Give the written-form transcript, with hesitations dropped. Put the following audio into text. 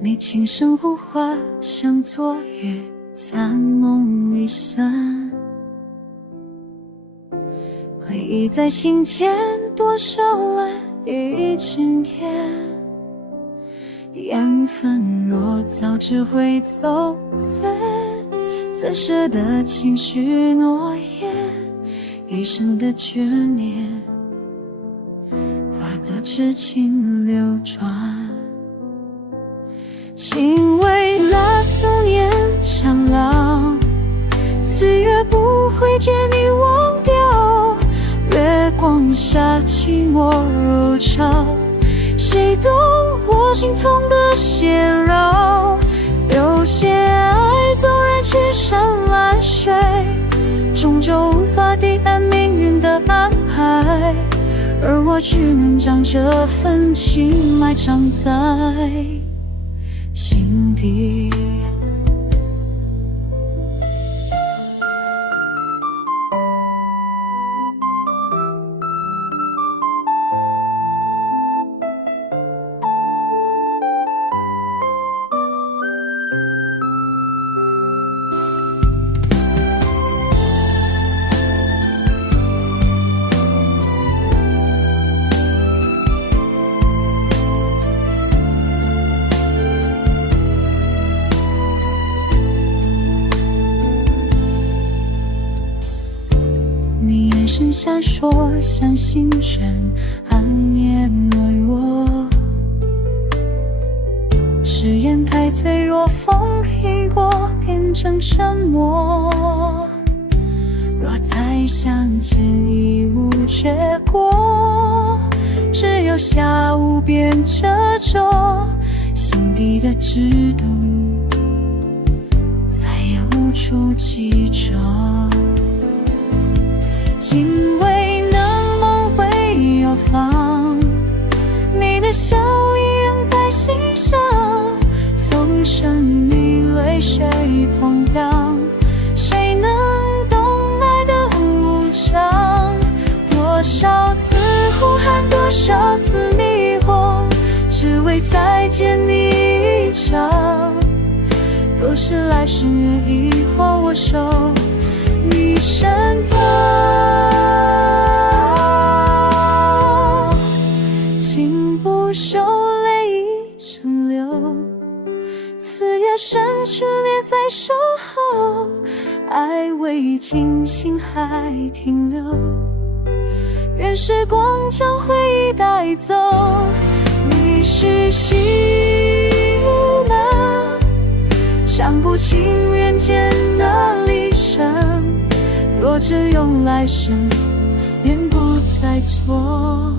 你轻声呼唤，像昨夜残梦离散。回忆在心间，多少万亿经验，缘分若早只会走散，怎舍得轻许诺言，一生的眷恋化作痴情流转。请为那思念长廊，此月不会见你忘掉，月光下寂寞如潮，谁懂我心痛的险绕？有些爱纵然千山万水，终究无法抵挡命运的安排，而我只能将这份情埋藏在心底。眼闪烁像星辰，暗夜懦弱，誓言太脆弱，风一过变成沉默。若再相见已无结果，只有下无边褶皱，心底的悸动再也无处寄着。今未能梦回远方，你的笑依然在心上，风声里泪水滂沱，谁能懂爱的无常？多少次呼喊，多少次迷惑，只为再见你一场。若是来世愿意握我手，你身旁，心不休，泪已成流，此月深处列在守候，爱未尽，心还停留，愿时光将回忆带走。你是心门，想不清人间的离生，若只用来生，便不再错。